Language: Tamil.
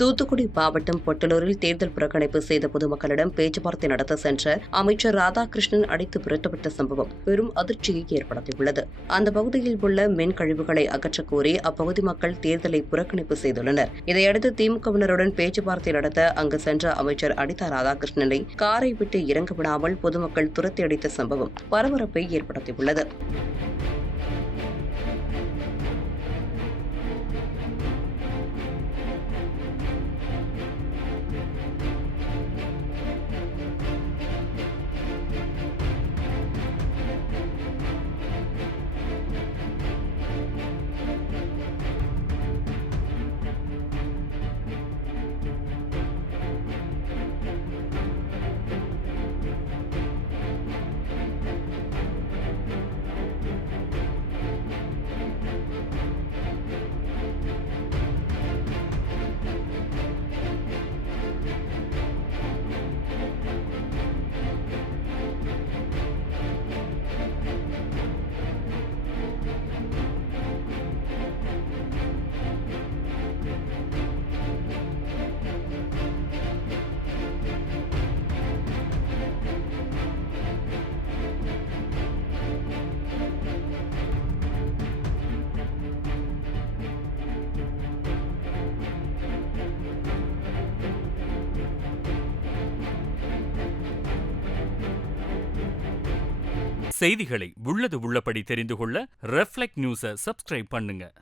தூத்துக்குடி மாவட்டம் பொட்டலூரில் தேர்தல் புறக்கணிப்பு செய்த பொதுமக்களிடம் பேச்சுவார்த்தை நடத்த சென்ற அமைச்சர் ராதாகிருஷ்ணன் அடித்து விரட்டப்பட்ட சம்பவம் பெரும் அதிர்ச்சியை ஏற்படுத்தியுள்ளது. அந்த பகுதியில் உள்ள மின் கழிவுகளை அகற்றக் கோரி அப்பகுதி மக்கள் தேர்தலை புறக்கணிப்பு செய்துள்ளனர். இதையடுத்து திமுகவினருடன் பேச்சுவார்த்தை நடத்த அங்கு சென்ற அமைச்சர் அனிதா ராதாகிருஷ்ணனை காரை விட்டு இறங்க விடாமல் பொதுமக்கள் துரத்தி அடித்த சம்பவம் பரபரப்பை ஏற்படுத்தியுள்ளது. செய்திகளை உள்ளது உள்ளபடி தெரிந்து கொள்ள ரெஃப்ளெக்ட் நியூஸை சப்ஸ்கிரைப் பண்ணுங்க.